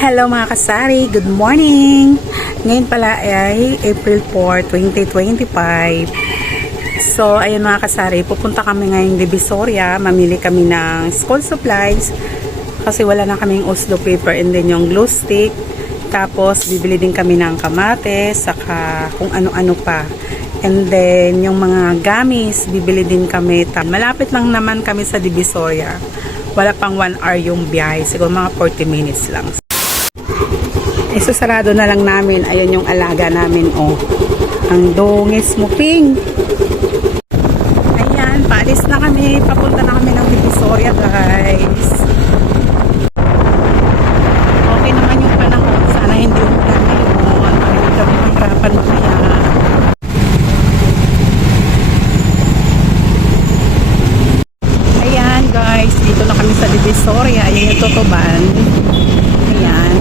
Hello mga kasari, good morning! Ngayon pala ay April 4, 2025. So, ayun mga kasari, pupunta kami ngayong Divisoria. Mamili kami ng school supplies kasi wala na kaming Oslo paper and then yung glue stick. Tapos, bibili din kami ng kamates, saka kung ano-ano pa. And then, yung mga gamis, bibili din kami. Malapit lang naman kami sa Divisoria. Wala pang 1 hour yung biyahe. Siguro mga 40 minutes lang. Isusarado na lang namin. Ayan yung alaga namin, oh. Ang dungis mo, Ping. Ayan, paalis na kami. Papunta na kami ng Divisoria, guys. Okay naman yung panahon. Sana hindi umulan ngayon. Para hindi kami mahirapan mamaya. Ayan, guys. Dito na kami sa Divisoria. Ayan yung tutuban. Ayan.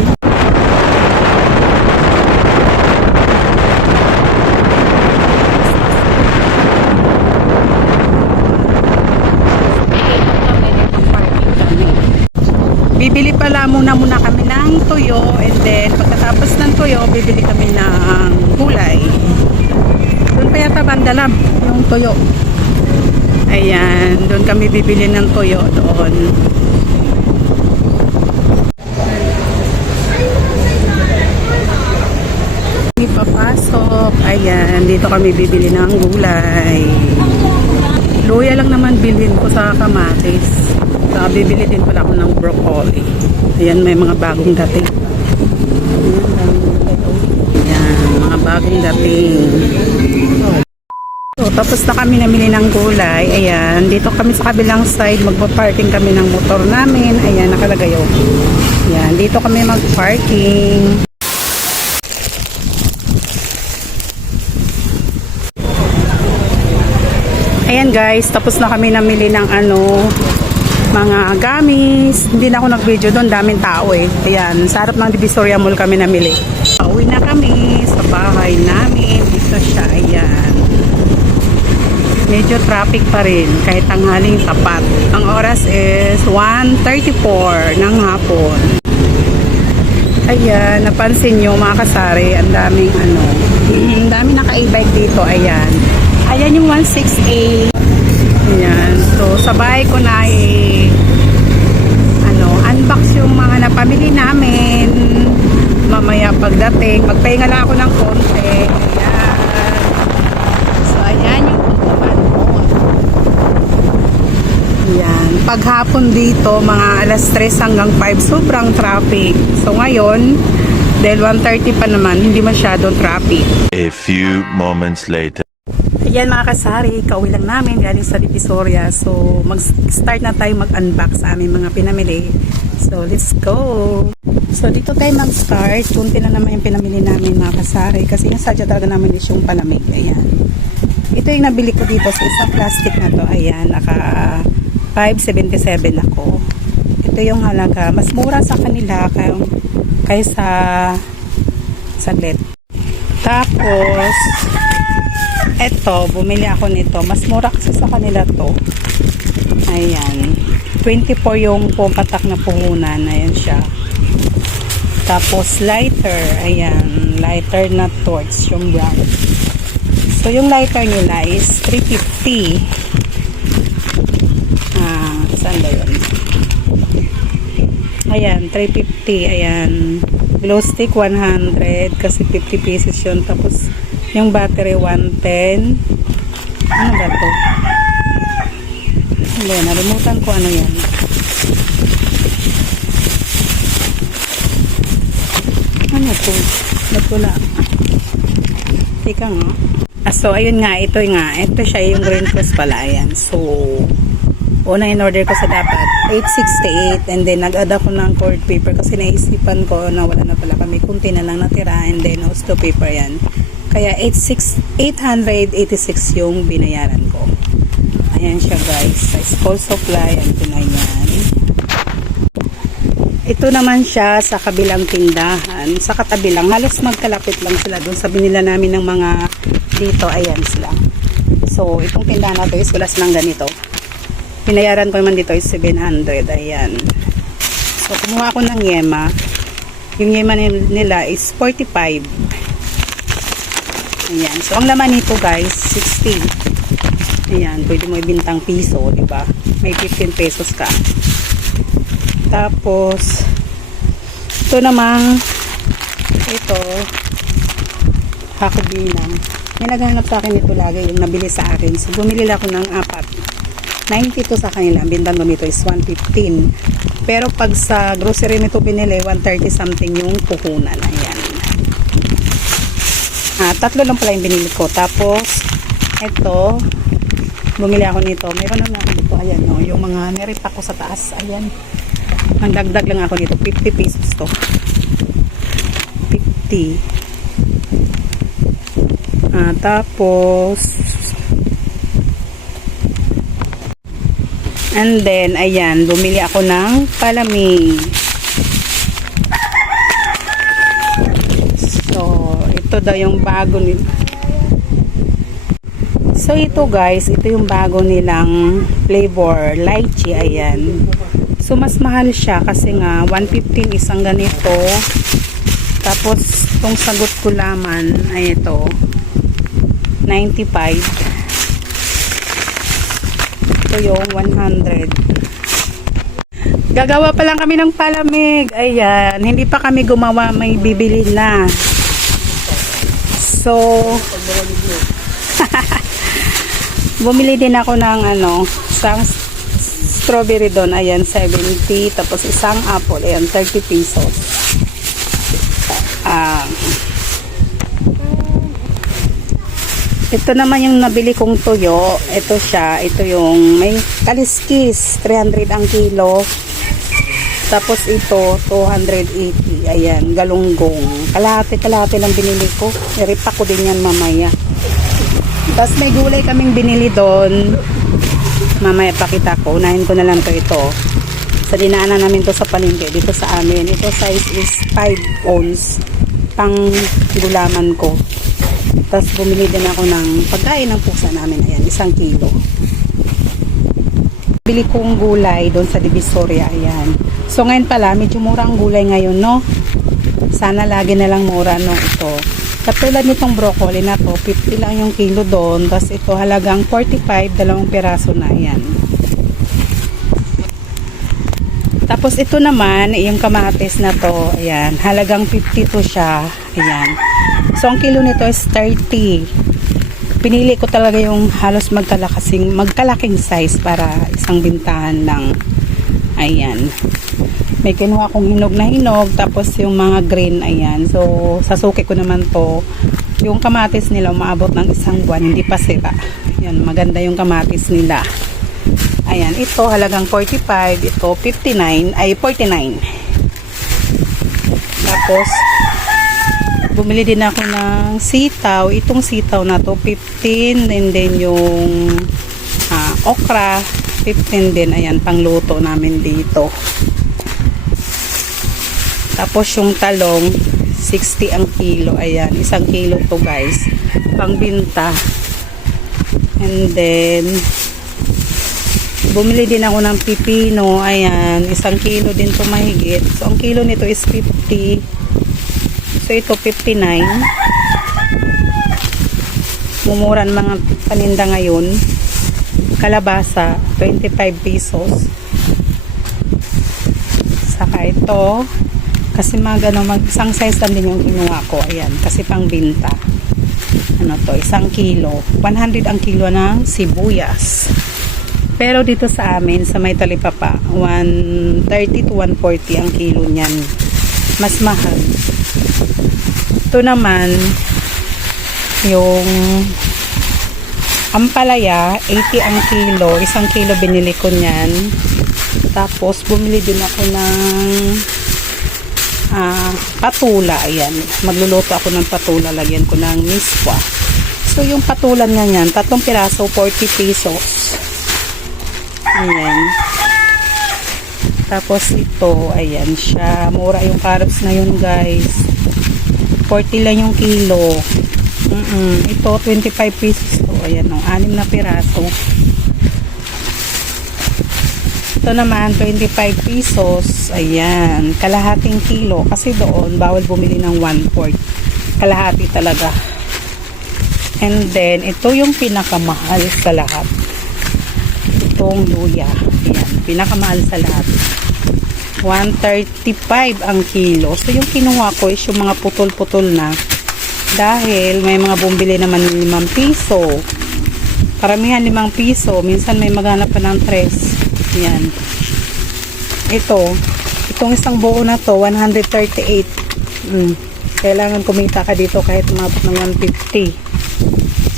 Bibili pala muna kami ng tuyo and then pagkatapos ng tuyo, bibili kami ng gulay. Doon pa yata bandalab yung tuyo. Ayan, doon kami bibili ng tuyo doon. Ipapasok. Ayan, dito kami bibili ng gulay. Luya lang naman bilhin ko sa kamatis. Saka bibili din pala ako ng broccoli. Ayan, may mga bagong dating. Ayan, mga bagong dating. So, tapos na kami namili ng gulay. Ayan, dito kami sa kabilang side. Magpa-parking kami ng motor namin. Ayan, nakalagay yun. Ayan, dito kami mag-parking. Ayan guys, tapos na kami namili ng mga gamis. Hindi na ako nag-video doon, daming tao eh. Ayan, sa harap ng Divisoria Mall kami namili. Pauwi na kami sa bahay namin. Dito siya, ayan. Medyo traffic pa rin, kahit tanghaling tapat. Ang oras is 1:34 ng hapon. Ayan, napansin nyo mga kasari, ang daming ang daming naka-e-bike dito, ayan. Ayan yung 16A. Ayan. So, sa bahay ko na unbox yung mga napamili namin. Mamaya pagdating, magpahinga lang ako ng konti. Ayan. So, ayan yung kumpuman ko. Ayan. Paghapon dito, mga alas 3 hanggang 5, sobrang traffic. So, ngayon, dahil 1:30 pa naman, hindi masyadong traffic. A few moments later. Ayan mga kasari, kauwi lang namin galing sa Divisoria. So, mag-start na tayo mag-unbox sa aming mga pinamili. So, let's go! So, dito tayo mag-start. Kunti na naman yung pinamili namin mga kasari. Kasi nasadya talaga namin is yung palamig. Ayan. Ito yung nabili ko dito sa isang plastic na to. Ayan, naka 5.77 ako. Ito yung halaga. Mas mura sa kanila kaysa saglit. Tapos, eto, bumili ako nito. Mas mura kasi sa kanila to. Ayan. 24 yung pumpatak na puhunan. Ayan siya. Tapos, lighter. Ayan. Lighter na torch. Yung brown. So, yung lighter nila is 350. Saan ba yun? Ayan. 350. Ayan. Glow stick 100. Kasi 50 pieces yun. Tapos, yung battery 110. Ano ba ito? Hindi, nalimutan ko ano yan. Ano ito? Ba't wala? Teka nga. So, ayun nga. Ito nga. Ito siya yung green cross pala. Ayan. So, una in-order ko sa dapat 868 and then nag-add ako ng cord paper kasi naisipan ko na wala na pala kami. Kunti na lang natira and then Oslo paper yan. Kaya 886 yung binayaran ko. Ayan siya guys. Sa school supply. Ang tunay yan. Ito naman siya sa kabilang tindahan. Sa katabi lang. Halos magkalapit lang sila doon. Sabi nila namin ng mga dito. Ayan sila. So, itong tindahan na to is wala silang ganito. Binayaran ko naman dito is 700. Ayan. So, kumuha ako ng yema. Yung yema nila is 45. Ayan. So, ang laman nito guys, 60. Ayan. Pwede mo ibintang piso, diba? May 15 pesos ka. Tapos, ito namang, ito, hakubinang. May naghanap sa akin ito lagi, yung nabili sa akin. So, bumili ako ng 4. 92 sa kanila. Ang bintang nito is 115. Pero pag sa grocery nito pinili, 130 something yung puhunan. Ayan. 3 lang pala yung binili ko. Tapos, ito, bumili ako nito. Meron na ako dito. Ayan, no, yung mga merit ako sa taas. Ayan. Ang dagdag lang ako dito. 50 pesos to. 50. Tapos, and then, ayan, bumili ako ng palamig. So, ito daw yung bago nila. So, ito guys, ito yung bago nilang flavor, lychee, ayan. So, mas mahal siya kasi nga, 115 isang ganito. Tapos, itong sagot ko laman, ay ito, 95. Ito yung 100. Gagawa pa lang kami ng palamig. Ayan. Hindi pa kami gumawa. May bibili na. So, bumili din ako ng isang strawberry doon. Ayan, 70. Tapos isang apple. Ayan, 30 pesos. Ito naman yung nabili kong tuyo. Ito siya. Ito yung may kaliskis. 300 ang kilo. Tapos ito, 280. Ayan, galunggong. Kalahati lang binili ko. I-repack ko din yan mamaya. Tapos may gulay kaming binili doon. Mamaya pakita ko. Unahin ko na lang ito. Sa dinaanan namin to sa palengke. Dito sa amin. Ito size is 5 ounce. Pang gulaman ko. Tapos bumili din ako ng pagkain ng pusa namin. Ayan, 1 kilo. Bili kong gulay doon sa Divisoria. Ayan. So ngayon pala, medyo mura ang gulay ngayon, no? Sana lagi na lang mura, no? Ito. Katulad nitong broccoli na to, 50 lang yung kilo doon. Tapos ito halagang 45, 2 piraso na. Ayan. Tapos ito naman, yung kamatis na to, ayan, halagang 52 siya. Ayan. So, ang kilo nito is 30. Pinili ko talaga yung halos magkalaking size para isang bintahan lang. Ayan. May kinuha akong hinog na hinog, tapos yung mga green, ayan. So, sasuki ko naman to. Yung kamatis nila, umaabot ng 1 buwan, hindi pa sira. Ayan, maganda yung kamatis nila. Ayan, ito halagang 45, ito 59, ay 49. Tapos, bumili din ako ng sitaw. Itong sitaw na to, 15. And then yung okra, 15 din. Ayan, pangluto namin dito. Tapos yung talong, 60 ang kilo. Ayan, 1 kilo to guys. Pangbinta. And then, bumili din ako ng pipino. Ayan, 1 kilo din to mahigit. So, ang kilo nito is 50. So, ito 59. Mumura ng mga paninda ngayon. Kalabasa, 25 pesos. Saka ito, kasi isang size lang din yung kinuha ko. Ayan, kasi pang binta. Ano to, 1 kilo. 100 ang kilo ng sibuyas. Pero dito sa amin, sa may Talipapa, 130 to 140 ang kilo niyan. Mas mahal. Ito naman, yung ampalaya, 80 ang kilo. 1 kilo binili ko niyan. Tapos, bumili din ako ng patula. Ayan. Magluluto ako ng patula. Lagyan ko ng miswa. So, yung patulan nga niyan, 3 piraso, 40 pesos. Ayan. Tapos ito, ayan siya. Mura yung carrots na yun, guys. 40 lang yung kilo. Ito, 25 pesos to. Ayan o, 6 na piraso. Dito naman, 25 pesos. Ayan, kalahating kilo. Kasi doon, bawal bumili ng 1/4. Kalahati talaga. And then, ito yung pinakamahal sa lahat. Itong luya. Ayan, pinakamahal sa lahat. 135 ang kilo. So, yung kinuha ko is yung mga putol-putol na. Dahil may mga bumili naman ng 5 piso. Karamihan 5 piso. Minsan may maghanap pa ng 3. Yan. Itong isang buo na to, 138. Kailangan kumita ka dito kahit umabot ng 150.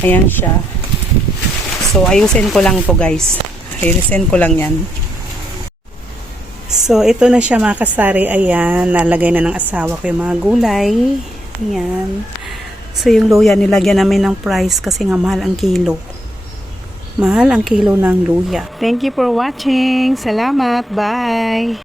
Ayan siya. So, ayusin ko lang to guys. Ayusin ko lang yan. So, ito na siya mga kasari. Ayan, nalagay na ng asawa ko yung mga gulay. Ayan. So, yung luya, nilagyan namin ng price kasi nga mahal ang kilo. Mahal ang kilo ng luya. Thank you for watching. Salamat. Bye.